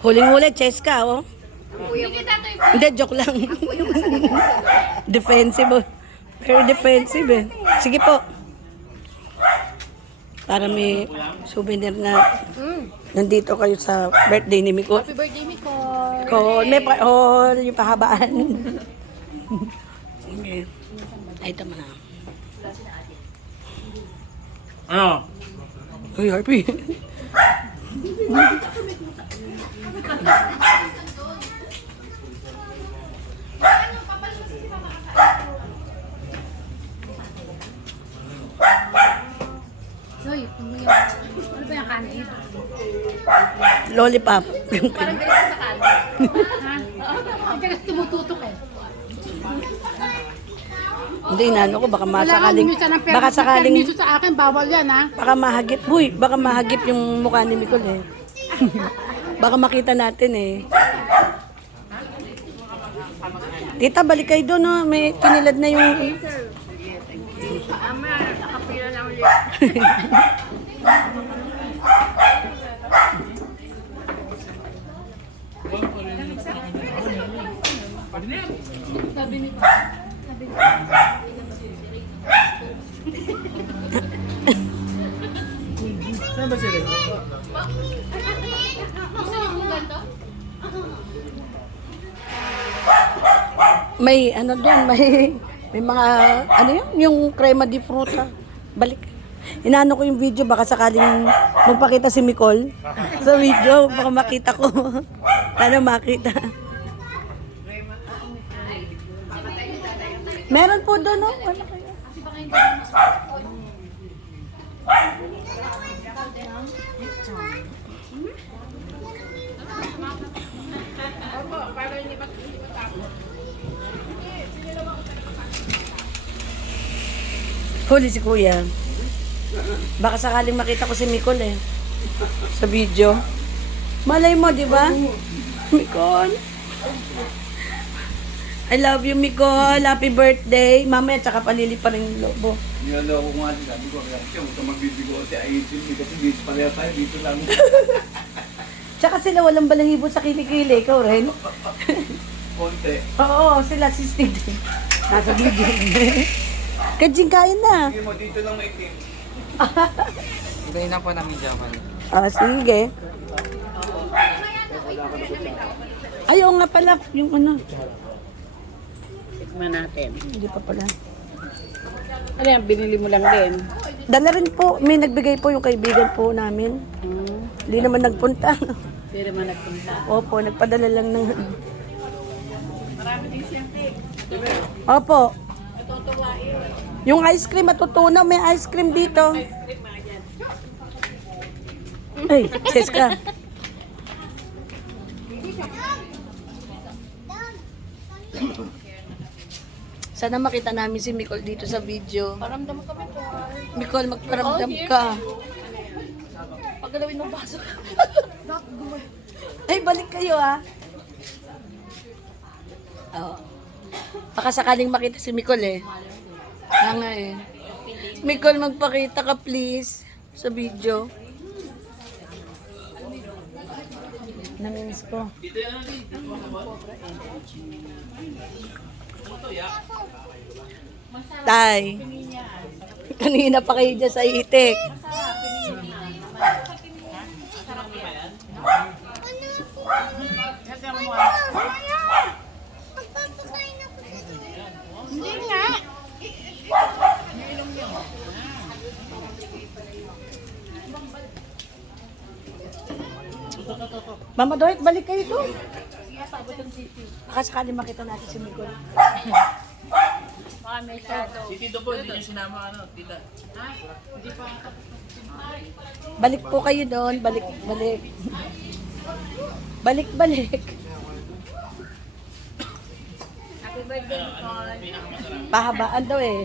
Huling-huli, Cheska, oh. Hindi, joke lang. Defensive, oh. Very defensive, eh. Sige po. Para may souvenir na nandito kayo sa birthday ni Miko. Happy birthday, Miko. May yung pahabaan. Sige. Ay, tama na. Ano? Uy, Harpy. Soy, ano ba yung candy? Lollipop. Parang ganito sa candy. Ha? Hindi kasi tumututok eh. Hindi, inano ko, baka Wala kang masakaling, umisa ng baka sakaling, permiso sa akin, bawal yan ha. baka mahagip, huy, baka mahagip yung mukha ni Micol eh. Baka makita natin eh. Tita, balik kayo doon, no? May kinilad na yung... Ama, nakapila lang ulit. Sabi nito. Saan ba sila? May ano doon, may mga, ano yun, yung crema di fruta. Balik. Inaano ko yung video, baka sakaling magpakita si Micol sa video, baka makita ko. Sana makita. Meron po doon, no? Ano kayo? Huli si Kuya. Baka sakaling makita ko si Micol eh. Sa video. Malay mo, di ba? Micol. I love you, Micol. Happy birthday. Mamaya, tsaka palili pa rin yung lobo. Nilalo ako nga din, sabi ko, kaya siya, huwag ka magbibigote, ayusin mo, kasi dito pareha tayo, dito lang. Tsaka sila walang balahibo sa kilikili. Ikaw rin. Konti. Oo, sila si Steve. Nasa video. Kajing kain na. Sige mo, dito lang maitim. Hintayin na po namin jaman. Ah, sige. Ayaw nga pala, yung ano. Tikman natin. Hindi pa pala. Ano yan, binili mo lang din? Dala rin po, may nagbigay po yung kaibigan po namin. Hindi naman nagpunta. Pero man nagpunta. Opo, nagpadala lang ng... Marami din siyang cake. Opo. Matutuwa yun. Yung ice cream matutunaw, may ice cream dito. Ay, Cheska. Sana makita namin si Micol dito sa video. Paramdam mo kami to. Micol, magparamdam ka. Paggalawin mo baso. Ay, balik kayo ah. Oo. Baka sakaling makita si Micol eh. Kaya nga eh. Micol, magpakita ka please sa video. Namimiss ko. Tay. Kanina pa kayo dyan sa itik. Hindi nga. Mama Doit, balik kayo doon. Baka sakali makita natin si Micol. Baka may shadow. Si Tito po, hindi niyo sinama ano, tita. Balik po kayo doon. Balik, balik. Balik, balik. Happy birthday, Nicole. Pahabaan daw eh.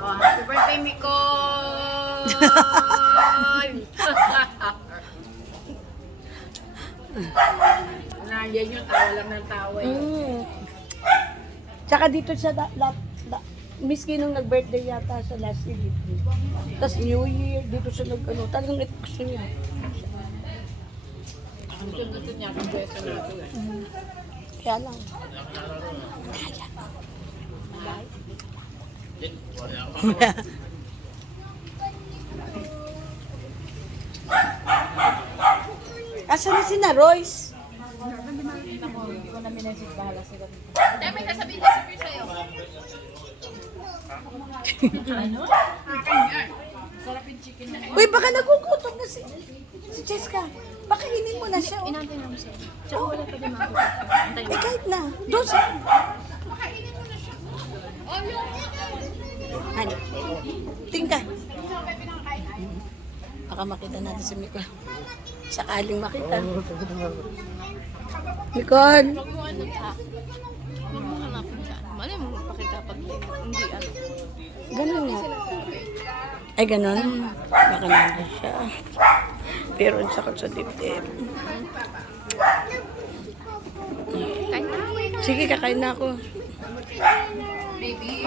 Oh, happy birthday, Nicole! Nandiyan yung tawa lang ng tawa eh. Tsaka dito sa miski nung nag-birthday yata sa last year dito. Tapos New Year, dito siya talagang gusto niya. Gusto niya kung beso na ito eh. Kaya lang. Asan na si na Royce? Dahil may sasabihin na si sa'yo. Sarap yung chicken na. Uy, baka nagugutom na si Jessica. Pakainin mo na siya. Oh. Inantay namin sa'yo. Tsaka wala pa din makakita. Antay Eh, kahit na. Doon sa... Ano? Tingka. Baka makita natin si Nicole. Sakaling makita. Nicole. Huwag mo ano ka. Huwag mo hanapin dyan. Mali mo magpakita pag hindi ano. Ganun nga. Ay, ganun. Baka nandun siya. Pero ang sakit sa dibdib. Kahit na. Sige, kakain na ako. Baby.